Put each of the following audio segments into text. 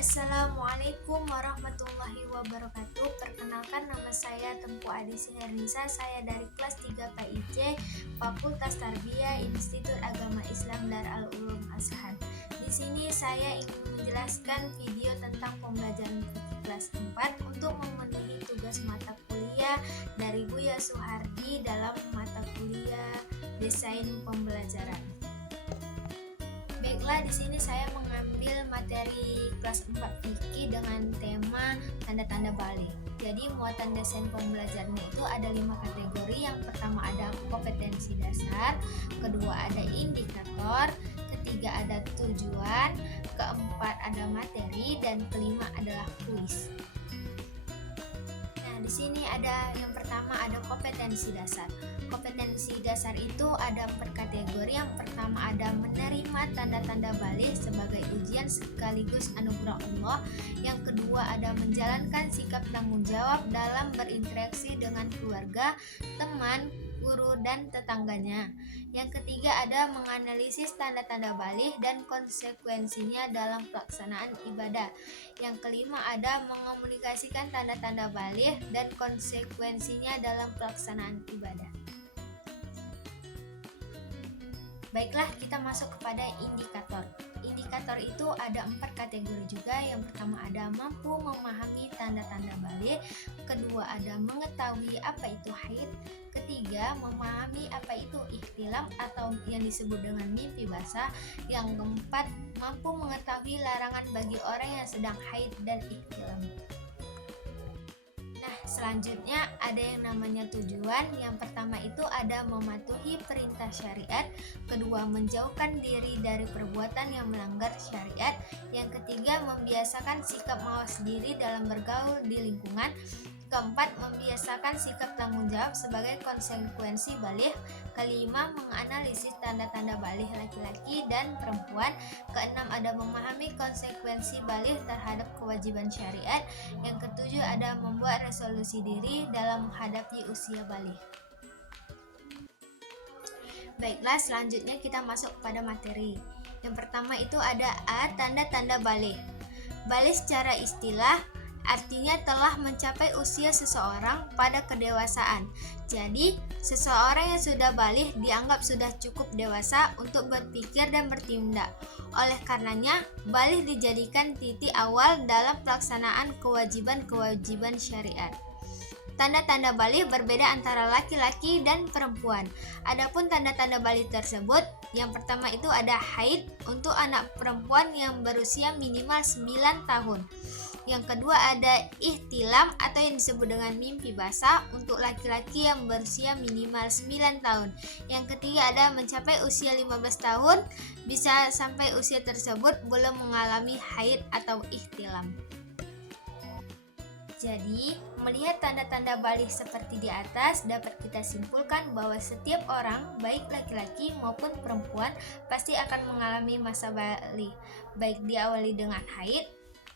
Assalamualaikum warahmatullahi wabarakatuh. Perkenalkan, nama saya Tempu Adisi Hernisa. Saya dari kelas 3 PIJ Fakultas Tarbiyah Institut Agama Islam Darul Ulum Azhar. Di sini saya ingin menjelaskan video tentang pembelajaran kelas 4 untuk memenuhi tugas mata kuliah dari Buya Suhardi dalam mata kuliah Desain Pembelajaran. Baiklah, di sini saya mengambil materi kelas 4 fikih dengan tema tanda-tanda balik. Jadi muatan desain pembelajarannya itu ada 5 kategori. Yang pertama ada kompetensi dasar, kedua ada indikator, ketiga ada tujuan, keempat ada materi, dan kelima adalah kuis. Di sini ada yang pertama ada kompetensi dasar. Kompetensi dasar itu ada per kategori. Yang pertama ada menerima tanda-tanda balik sebagai ujian sekaligus anugerah Allah. Yang kedua ada menjalankan sikap tanggung jawab dalam berinteraksi dengan keluarga, teman, guru, dan tetangganya. Yang ketiga ada menganalisis tanda-tanda balik dan konsekuensinya dalam pelaksanaan ibadah. Yang kelima ada mengomunikasikan tanda-tanda balik dan konsekuensinya dalam pelaksanaan ibadah. Baiklah, kita masuk kepada indikator. Indikator itu ada 4 kategori juga. Yang pertama ada mampu memahami tanda-tanda balik, kedua ada mengetahui apa itu haid, ketiga memahami apa itu ihtilam atau yang disebut dengan mimpi basah, yang keempat mampu mengetahui larangan bagi orang yang sedang haid dan ihtilam. Selanjutnya ada yang namanya tujuan. Yang pertama itu ada mematuhi perintah syariat, kedua menjauhkan diri dari perbuatan yang melanggar syariat, yang ketiga membiasakan sikap mawas diri dalam bergaul di lingkungan, keempat membiasakan sikap tanggung jawab sebagai konsekuensi balik, kelima menganalisis tanda-tanda balik laki-laki dan perempuan, keenam ada memahami konsekuensi balik terhadap kewajiban syariat, yang ketujuh ada membuat resolusi diri dalam menghadapi usia balik. Baiklah, selanjutnya kita masuk kepada materi. Yang pertama itu ada A, tanda-tanda balik. Balik secara istilah artinya telah mencapai usia seseorang pada kedewasaan. Jadi, seseorang yang sudah balik dianggap sudah cukup dewasa untuk berpikir dan bertindak. Oleh karenanya, balik dijadikan titik awal dalam pelaksanaan kewajiban-kewajiban syariat. Tanda-tanda balik berbeda antara laki-laki dan perempuan. Adapun tanda-tanda balik tersebut, yang pertama itu ada haid untuk anak perempuan yang berusia minimal 9 tahun. Yang kedua ada ihtilam atau yang disebut dengan mimpi basah untuk laki-laki yang berusia minimal 9 tahun. Yang ketiga ada mencapai usia 15 tahun, bisa sampai usia tersebut belum mengalami haid atau ihtilam. Jadi, melihat tanda-tanda balik seperti di atas, dapat kita simpulkan bahwa setiap orang, baik laki-laki maupun perempuan, pasti akan mengalami masa balik, baik diawali dengan haid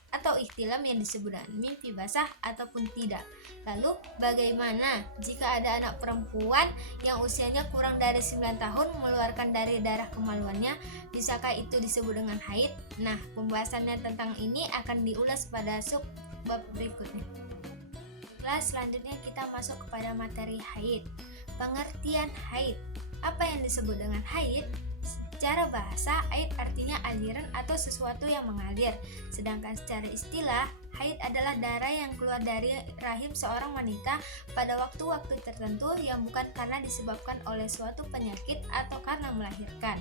atau ihtilam yang disebut dengan mimpi basah ataupun tidak. Lalu, bagaimana jika ada anak perempuan yang usianya kurang dari 9 tahun mengeluarkan dari darah kemaluannya? Bisakah itu disebut dengan haid? Nah, pembahasannya tentang ini akan diulas pada bab berikutnya. Selanjutnya kita masuk kepada materi haid. Pengertian haid. Apa yang disebut dengan haid? Secara bahasa, haid artinya aliran atau sesuatu yang mengalir. Sedangkan secara istilah, haid adalah darah yang keluar dari rahim seorang wanita pada waktu-waktu tertentu yang bukan karena disebabkan oleh suatu penyakit atau karena melahirkan.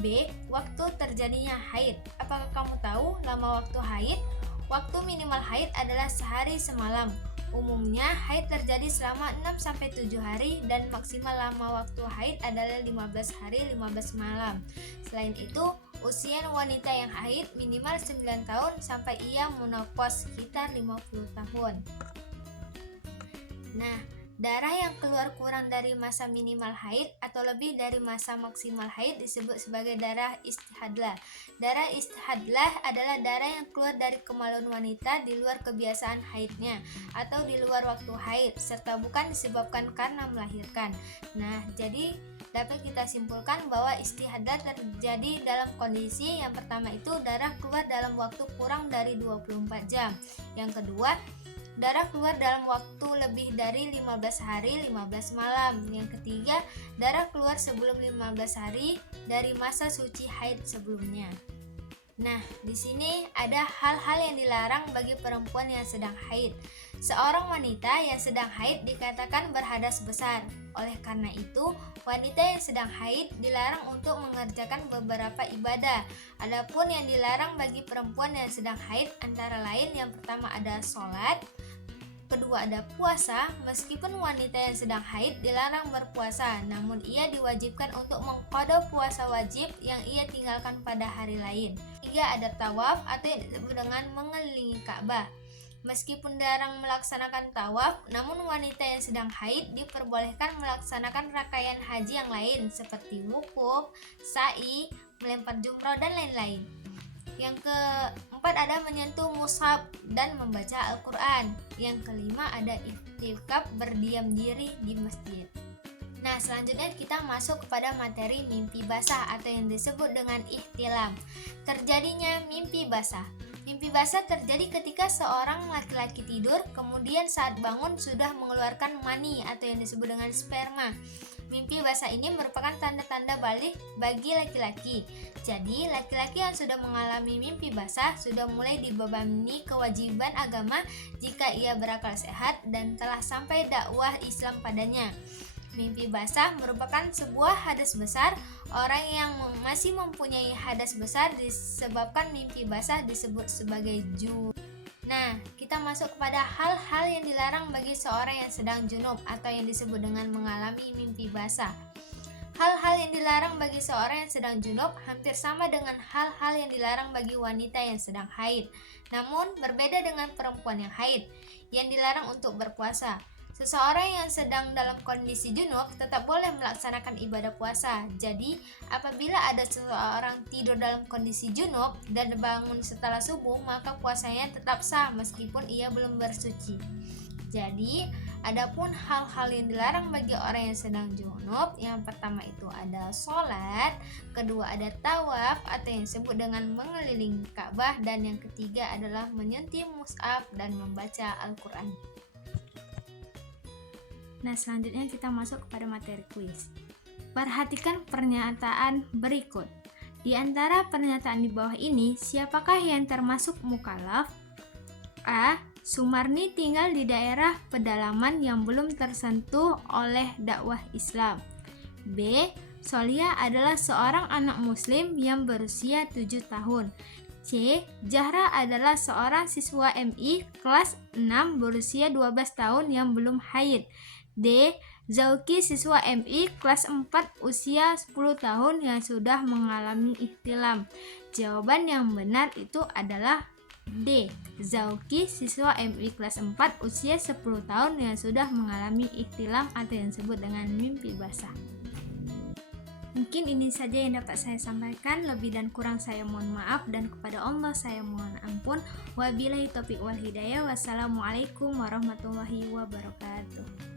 B. Waktu terjadinya haid. Apakah kamu tahu lama waktu haid? Waktu minimal haid adalah sehari semalam. Umumnya haid terjadi selama 6-7 hari dan maksimal lama waktu haid adalah 15 hari 15 malam. Selain itu, usia wanita yang haid minimal 9 tahun sampai ia menopause sekitar 50 tahun. Darah yang keluar kurang dari masa minimal haid atau lebih dari masa maksimal haid disebut sebagai darah istihadlah. Darah istihadlah adalah darah yang keluar dari kemaluan wanita di luar kebiasaan haidnya atau di luar waktu haid serta bukan disebabkan karena melahirkan. Jadi dapat kita simpulkan bahwa istihadah terjadi dalam kondisi yang pertama itu darah keluar dalam waktu kurang dari 24 jam. Yang kedua, darah keluar dalam waktu lebih dari 15 hari 15 malam. Yang ketiga, darah keluar sebelum 15 hari dari masa suci haid sebelumnya. Nah, di sini ada hal-hal yang dilarang bagi perempuan yang sedang haid. Seorang wanita yang sedang haid dikatakan berhadas besar. Oleh karena itu, wanita yang sedang haid dilarang untuk mengerjakan beberapa ibadah. Adapun yang dilarang bagi perempuan yang sedang haid antara lain yang pertama ada sholat, kedua ada puasa. Meskipun wanita yang sedang haid dilarang berpuasa, namun ia diwajibkan untuk mengqada puasa wajib yang ia tinggalkan pada hari lain. Ketiga ada tawaf atau yang disebut dengan mengelilingi Ka'bah. Meskipun dilarang melaksanakan tawaf, namun wanita yang sedang haid diperbolehkan melaksanakan rangkaian haji yang lain seperti wukuf, sa'i, melempar jumroh dan lain-lain. Yang keempat ada menyentuh mushaf dan membaca Al-Quran. Yang kelima ada i'tikaf, berdiam diri di masjid. Nah, selanjutnya kita masuk kepada materi mimpi basah atau yang disebut dengan ihtilam. Terjadinya mimpi basah. Mimpi basah terjadi ketika seorang laki-laki tidur, kemudian saat bangun sudah mengeluarkan mani atau yang disebut dengan sperma. Mimpi basah ini merupakan tanda-tanda balik bagi laki-laki. Jadi, laki-laki yang sudah mengalami mimpi basah sudah mulai dibebani kewajiban agama jika ia berakal sehat dan telah sampai dakwah Islam padanya. Mimpi basah merupakan sebuah hadas besar. Orang yang masih mempunyai hadas besar disebabkan mimpi basah disebut sebagai junub. Nah, kita masuk kepada hal-hal yang dilarang bagi seorang yang sedang junub atau yang disebut dengan mengalami mimpi basah. Hal-hal yang dilarang bagi seorang yang sedang junub hampir sama dengan hal-hal yang dilarang bagi wanita yang sedang haid. Namun, berbeda dengan perempuan yang haid, yang dilarang untuk berpuasa. Seseorang yang sedang dalam kondisi junub tetap boleh melaksanakan ibadah puasa. Jadi, apabila ada seseorang tidur dalam kondisi junub dan bangun setelah subuh, maka puasanya tetap sah meskipun ia belum bersuci. Jadi, adapun hal-hal yang dilarang bagi orang yang sedang junub, yang pertama itu ada sholat, kedua ada tawaf atau yang disebut dengan mengelilingi Ka'bah, dan yang ketiga adalah menyentuh mushaf dan membaca Al-Quran. Nah, selanjutnya kita masuk kepada materi kuis. Perhatikan pernyataan berikut. Di antara pernyataan di bawah ini, siapakah yang termasuk mukallaf? A. Sumarni tinggal di daerah pedalaman yang belum tersentuh oleh dakwah Islam. B. Solia adalah seorang anak muslim yang berusia 7 tahun. C. Zahra adalah seorang siswa MI kelas 6 berusia 12 tahun yang belum haid. D. Zauki siswa MI kelas 4 usia 10 tahun yang sudah mengalami ihtilam. Jawaban yang benar itu adalah D. Zauki siswa MI kelas 4 usia 10 tahun yang sudah mengalami ihtilam atau yang disebut dengan mimpi basah. Mungkin ini saja yang dapat saya sampaikan. Lebih dan kurang saya mohon maaf, dan kepada Allah saya mohon ampun. Wabillahi taufiq wal hidayah. Wassalamualaikum warahmatullahi wabarakatuh.